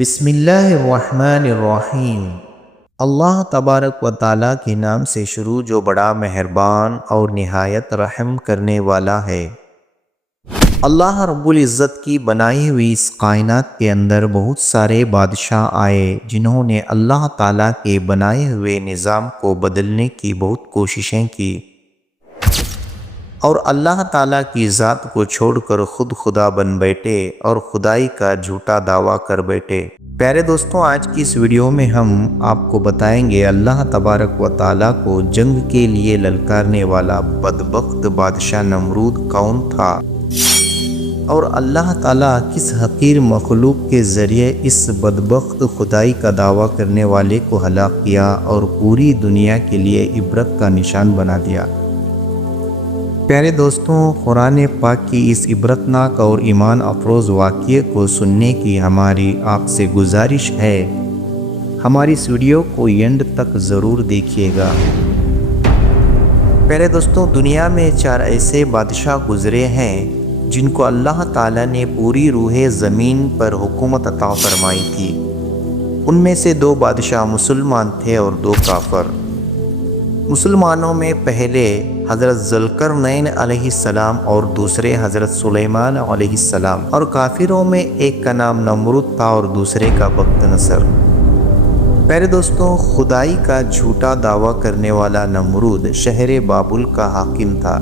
بسم اللہ الرحمن الرحیم۔ اللہ تبارک و تعالیٰ کے نام سے شروع جو بڑا مہربان اور نہایت رحم کرنے والا ہے۔ اللہ رب العزت کی بنائی ہوئی اس کائنات کے اندر بہت سارے بادشاہ آئے جنہوں نے اللہ تعالیٰ کے بنائے ہوئے نظام کو بدلنے کی بہت کوششیں کی اور اللہ تعالیٰ کی ذات کو چھوڑ کر خود خدا بن بیٹھے اور خدائی کا جھوٹا دعویٰ کر بیٹھے۔ پیارے دوستوں، آج کی اس ویڈیو میں ہم آپ کو بتائیں گے اللہ تبارک و تعالیٰ کو جنگ کے لیے للکارنے والا بدبخت بادشاہ نمرود کون تھا اور اللہ تعالیٰ کس حقیر مخلوق کے ذریعے اس بدبخت خدائی کا دعویٰ کرنے والے کو ہلاک کیا اور پوری دنیا کے لیے عبرت کا نشان بنا دیا۔ پیارے دوستوں، قرآن پاک کی اس عبرتناک اور ایمان افروز واقعے کو سننے کی ہماری آپ سے گزارش ہے، ہماری اس ویڈیو کو اینڈ تک ضرور دیکھیے گا۔ پیارے دوستوں، دنیا میں 4 ایسے بادشاہ گزرے ہیں جن کو اللہ تعالیٰ نے پوری روح زمین پر حکومت عطا فرمائی تھی۔ ان میں سے 2 بادشاہ مسلمان تھے اور 2 کافر۔ مسلمانوں میں پہلے حضرت ذوالقرنین علیہ السلام اور دوسرے حضرت سلیمان علیہ السلام، اور کافروں میں ایک کا نام نمرود تھا اور دوسرے کا بخت نصر۔ پیارے دوستوں، خدائی کا جھوٹا دعویٰ کرنے والا نمرود شہر بابل کا حاکم تھا۔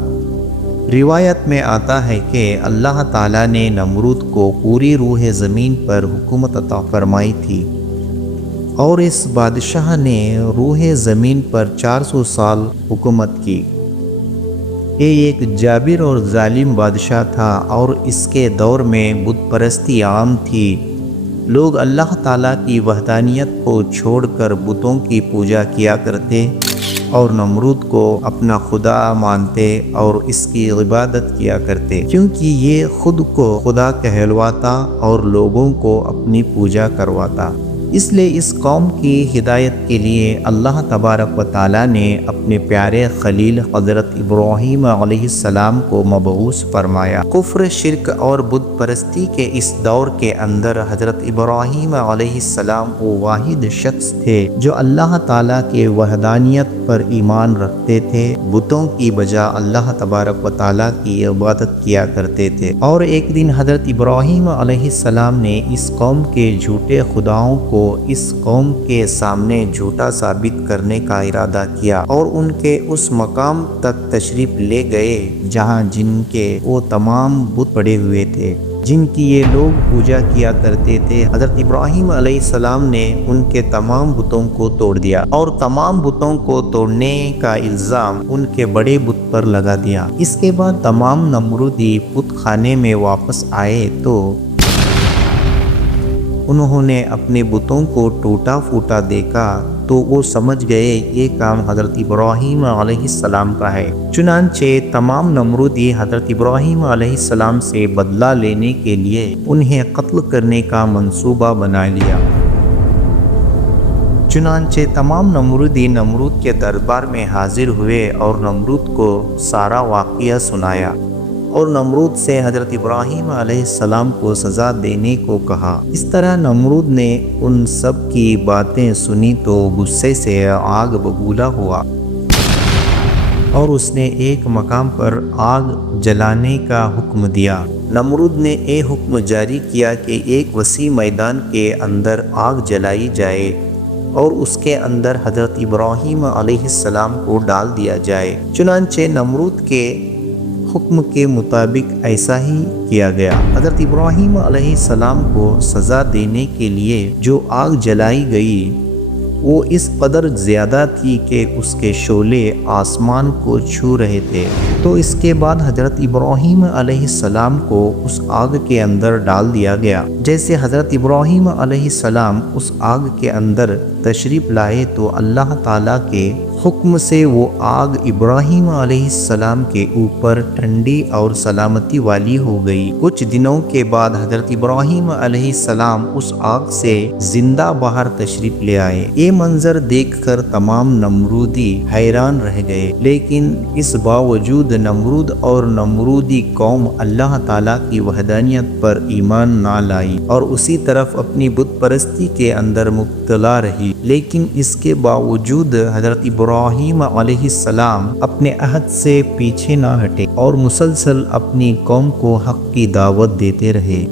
روایت میں آتا ہے کہ اللہ تعالیٰ نے نمرود کو پوری روح زمین پر حکومت عطا فرمائی تھی اور اس بادشاہ نے روح زمین پر 400 سال حکومت کی۔ یہ ایک جابر اور ظالم بادشاہ تھا اور اس کے دور میں بت پرستی عام تھی۔ لوگ اللہ تعالیٰ کی وحدانیت کو چھوڑ کر بتوں کی پوجا کیا کرتے اور نمرود کو اپنا خدا مانتے اور اس کی عبادت کیا کرتے، کیونکہ یہ خود کو خدا کہلواتا اور لوگوں کو اپنی پوجا کرواتا۔ اس لیے اس قوم کی ہدایت کے لیے اللہ تبارک و تعالیٰ نے اپنے پیارے خلیل حضرت ابراہیم علیہ السلام کو مبعوث فرمایا۔ کفر، شرک اور بت پرستی کے اس دور کے اندر حضرت ابراہیم علیہ السلام وہ واحد شخص تھے جو اللہ تعالیٰ کے وحدانیت پر ایمان رکھتے تھے، بتوں کی بجائے اللہ تبارک و تعالیٰ کی عبادت کیا کرتے تھے۔ اور ایک دن حضرت ابراہیم علیہ السلام نے اس قوم کے جھوٹے خداؤں کو اس قوم کے سامنے جھوٹا ثابت کرنے کا ارادہ کیا اور ان کے اس مقام تک تشریف لے گئے جہاں جن کے وہ تمام بت پڑے ہوئے تھے جن کی یہ لوگ پوجا کیا کرتے تھے۔ حضرت ابراہیم علیہ السلام نے ان کے تمام بتوں کو توڑ دیا اور تمام بتوں کو توڑنے کا الزام ان کے بڑے بت پر لگا دیا۔ اس کے بعد تمام نمرودی بت خانے میں واپس آئے تو انہوں نے اپنے بتوں کو ٹوٹا پھوٹا دیکھا تو وہ سمجھ گئے یہ کام حضرت ابراہیم علیہ السلام کا ہے۔ چنانچہ تمام نمرودی حضرت ابراہیم علیہ السلام سے بدلہ لینے کے لیے انہیں قتل کرنے کا منصوبہ بنا لیا۔ چنانچہ تمام نمرودی نمرود کے دربار میں حاضر ہوئے اور نمرود کو سارا واقعہ سنایا اور نمرود سے حضرت ابراہیم علیہ السلام کو سزا دینے کو کہا۔ اس طرح نمرود نے ان سب کی باتیں سنی تو غصے سے آگ ببولا ہوا اور اس نے ایک مقام پر آگ جلانے کا حکم دیا۔ نمرود نے یہ حکم جاری کیا کہ ایک وسیع میدان کے اندر آگ جلائی جائے اور اس کے اندر حضرت ابراہیم علیہ السلام کو ڈال دیا جائے۔ چنانچہ نمرود کے حکم کے مطابق ایسا ہی کیا گیا۔ حضرت ابراہیم علیہ السلام کو سزا دینے کے لیے جو آگ جلائی گئی وہ اس قدر زیادہ تھی کہ اس کے شعلے آسمان کو چھو رہے تھے۔ تو اس کے بعد حضرت ابراہیم علیہ السلام کو اس آگ کے اندر ڈال دیا گیا۔ جیسے حضرت ابراہیم علیہ السلام اس آگ کے اندر تشریف لائے تو اللہ تعالیٰ کے حکم سے وہ آگ ابراہیم علیہ السلام کے اوپر ٹھنڈی اور سلامتی والی ہو گئی۔ کچھ دنوں کے بعد حضرت ابراہیم علیہ السلام اس آگ سے زندہ باہر تشریف لے آئے۔ یہ منظر دیکھ کر تمام نمرودی حیران رہ گئے، لیکن اس باوجود نمرود اور نمرودی قوم اللہ تعالیٰ کی وحدانیت پر ایمان نہ لائی اور اسی طرف اپنی بت پرستی کے اندر مبتلا رہی۔ لیکن اس کے باوجود حضرت ابراہیم علیہ السلام اپنے عہد سے پیچھے نہ ہٹے اور مسلسل اپنی قوم کو حق کی دعوت دیتے رہے۔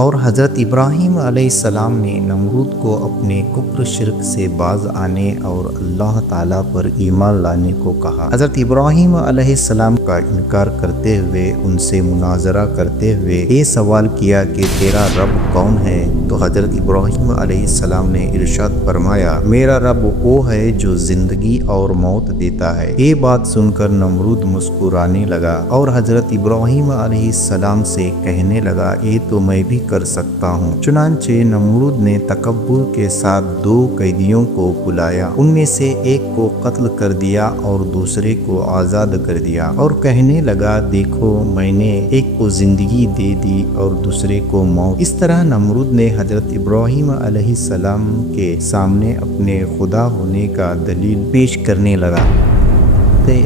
اور حضرت ابراہیم علیہ السلام نے نمرود کو اپنے کفر شرک سے باز آنے اور اللہ تعالیٰ پر ایمان لانے کو کہا۔ حضرت ابراہیم علیہ السلام کا انکار کرتے ہوئے ان سے مناظرہ کرتے ہوئے یہ سوال کیا کہ تیرا رب کون ہے؟ تو حضرت ابراہیم علیہ السلام نے ارشاد فرمایا، میرا رب وہ ہے جو زندگی اور موت دیتا ہے۔ یہ بات سن کر نمرود مسکرانے لگا اور حضرت ابراہیم علیہ السلام سے کہنے لگا، یہ تو میں بھی کر سکتا ہوں۔ چنانچہ نمرود نے تکبر کے ساتھ 2 قیدیوں کو بلایا، ان میں سے ایک کو قتل کر دیا اور دوسرے کو آزاد کر دیا اور کہنے لگا، دیکھو میں نے ایک کو زندگی دے دی اور دوسرے کو موت۔ اس طرح نمرود نے حضرت ابراہیم علیہ السلام کے سامنے اپنے خدا ہونے کا دلیل پیش کرنے لگا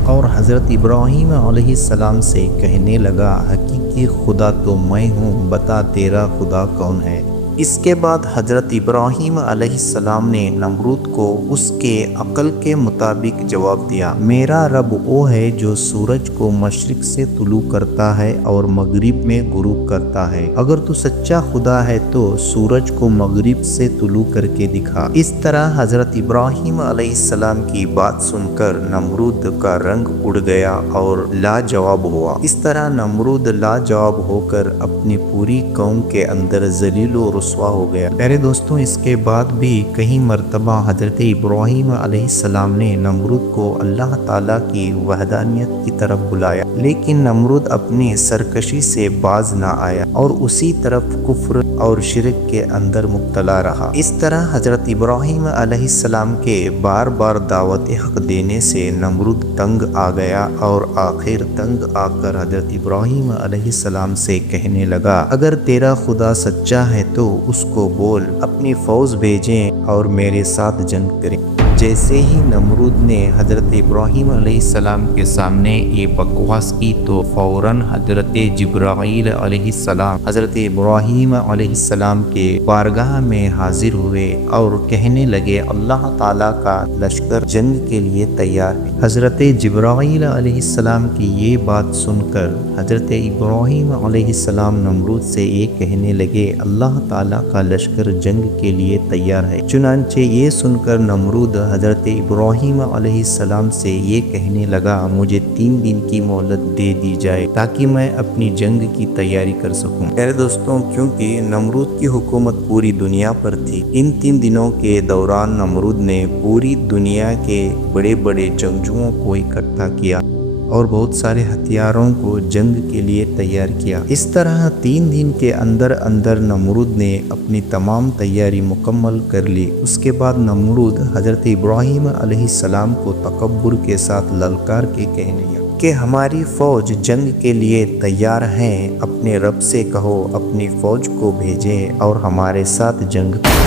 اور حضرت ابراہیم علیہ السلام سے کہنے لگا، حقیقی خدا تو میں ہوں، بتا تیرا خدا کون ہے؟ اس کے بعد حضرت ابراہیم علیہ السلام نے نمرود کو اس کے عقل کے مطابق جواب دیا، میرا رب وہ ہے جو سورج کو مشرق سے طلوع کرتا ہے اور مغرب میں غروب کرتا ہے۔ اگر تو سچا خدا ہے تو سورج کو مغرب سے طلوع کر کے دکھا۔ اس طرح حضرت ابراہیم علیہ السلام کی بات سن کر نمرود کا رنگ اڑ گیا اور لاجواب ہوا۔ اس طرح نمرود لاجواب ہو کر اپنی پوری قوم کے اندر ذلیل و رسوا ہو گیا۔ میرے دوستوں، اس کے بعد بھی کئی مرتبہ حضرت ابراہیم علیہ السلام نے نمرود کو اللہ تعالیٰ کی وحدانیت کی طرف بلایا، لیکن نمرود اپنی سرکشی سے باز نہ آیا اور اسی طرف کفر اور شرک کے اندر مبتلا رہا۔ اس طرح حضرت ابراہیم علیہ السلام کے بار بار دعوت حق دینے سے نمرود تنگ آ گیا اور آخر تنگ آ کر حضرت ابراہیم علیہ السلام سے کہنے لگا، اگر تیرا خدا سچا ہے تو اس کو بول اپنی فوج بھیجیں اور میرے ساتھ جنگ کریں۔ جیسے ہی نمرود نے حضرت ابراہیم علیہ السلام کے سامنے یہ بکواس کی تو فوراً حضرت جبرائیل علیہ السلام حضرت ابراہیم علیہ السلام کے بارگاہ میں حاضر ہوئے اور کہنے لگے، اللہ تعالیٰ کا لشکر جنگ کے لیے تیار ہے۔ حضرت جبرائیل علیہ السلام کی یہ بات سن کر حضرت ابراہیم علیہ السلام نمرود سے یہ کہنے لگے، اللہ تعالیٰ کا لشکر جنگ کے لیے تیار ہے۔ چنانچہ یہ سن کر نمرود حضرت ابراہیم علیہ السلام سے یہ کہنے لگا، مجھے 3 دن کی مہلت دے دی جائے تاکہ میں اپنی جنگ کی تیاری کر سکوں۔ میرے دوستوں، کیونکہ نمرود کی حکومت پوری دنیا پر تھی، ان 3 دنوں کے دوران نمرود نے پوری دنیا کے بڑے بڑے جنگجوؤں کو اکٹھا کیا اور بہت سارے ہتھیاروں کو جنگ کے لیے تیار کیا۔ اس طرح 3 دن کے اندر اندر نمرود نے اپنی تمام تیاری مکمل کر لی۔ اس کے بعد نمرود حضرت ابراہیم علیہ السلام کو تکبر کے ساتھ للکار کے کہنے لگا کہ ہماری فوج جنگ کے لیے تیار ہیں، اپنے رب سے کہو اپنی فوج کو بھیجیں اور ہمارے ساتھ جنگ کریں۔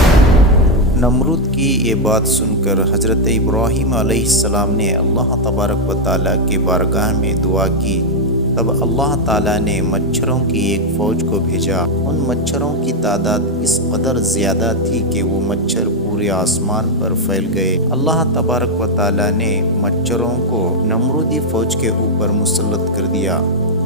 نمرود کی یہ بات سن کر حضرت ابراہیم علیہ السلام نے اللہ تبارک و تعالیٰ کے بارگاہ میں دعا کی۔ تب اللہ تعالیٰ نے مچھروں کی ایک فوج کو بھیجا۔ ان مچھروں کی تعداد اس قدر زیادہ تھی کہ وہ مچھر پورے آسمان پر پھیل گئے۔ اللہ تبارک و تعالیٰ نے مچھروں کو نمرودی فوج کے اوپر مسلط کر دیا۔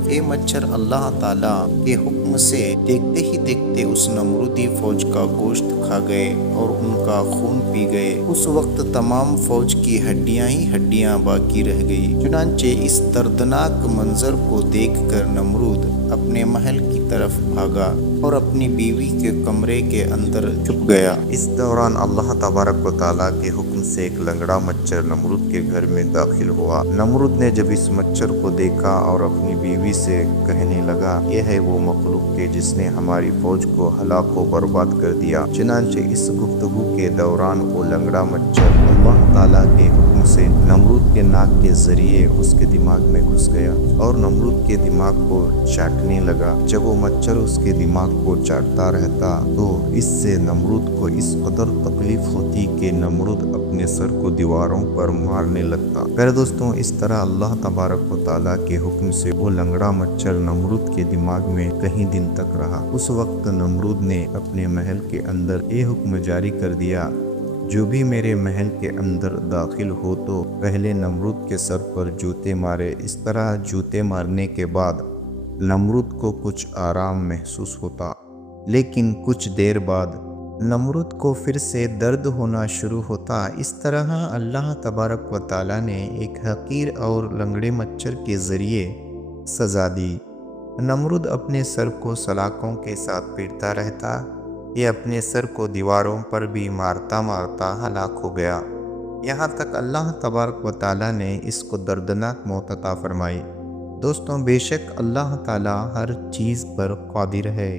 یہ مچھر اللہ تعالیٰ کے حکم سے دیکھتے ہی دیکھتے اس نمرودی فوج کا گوشت کھا گئے اور ان کا خون پی گئے۔ اس وقت تمام فوج کی ہڈیاں ہی ہڈیاں باقی رہ گئی۔ چنانچہ اس دردناک منظر کو دیکھ کر نمرود اپنے محل کی طرف بھاگا اور اپنی بیوی کے کمرے کے اندر چھپ گیا۔ اس دوران اللہ تبارک و تعالیٰ کے حکم سے ایک لنگڑا مچھر نمرود کے گھر میں داخل ہوا۔ نمرود نے جب اس مچھر کو دیکھا اور اپنی بیوی سے کہنے لگا، یہ ہے وہ مخلوق کہ جس نے ہماری فوج کو ہلاک و برباد کر دیا۔ چنانچہ اس گفتگو کے دوران وہ لنگڑا مچھر اللہ تعالیٰ کے حکم سے کے ناک کے ذریعے اس کے دماغ میں گھس گیا اور نمرود کے دماغ کو چاٹنے لگا۔ جب وہ مچھر اس کے دماغ کو چاٹتا رہتا تو اس سے نمرود کو اس قدر تکلیف ہوتی کہ نمرود اپنے سر کو دیواروں پر مارنے لگتا۔ پیارے دوستوں، اس طرح اللہ تبارک و تعالیٰ کے حکم سے وہ لنگڑا مچھر نمرود کے دماغ میں کئی دن تک رہا۔ اس وقت نمرود نے اپنے محل کے اندر یہ حکم جاری کر دیا، جو بھی میرے محل کے اندر داخل ہو تو پہلے نمرود کے سر پر جوتے مارے۔ اس طرح جوتے مارنے کے بعد نمرود کو کچھ آرام محسوس ہوتا، لیکن کچھ دیر بعد نمرود کو پھر سے درد ہونا شروع ہوتا۔ اس طرح اللہ تبارک و تعالیٰ نے ایک حقیر اور لنگڑے مچھر کے ذریعے سزا دی۔ نمرود اپنے سر کو سلاخوں کے ساتھ پیٹتا رہتا، یہ اپنے سر کو دیواروں پر بھی مارتا مارتا ہلاک ہو گیا، یہاں تک اللہ تبارک و تعالیٰ نے اس کو دردناک موت عطا فرمائی۔ دوستوں، بے شک اللہ تعالیٰ ہر چیز پر قادر ہے۔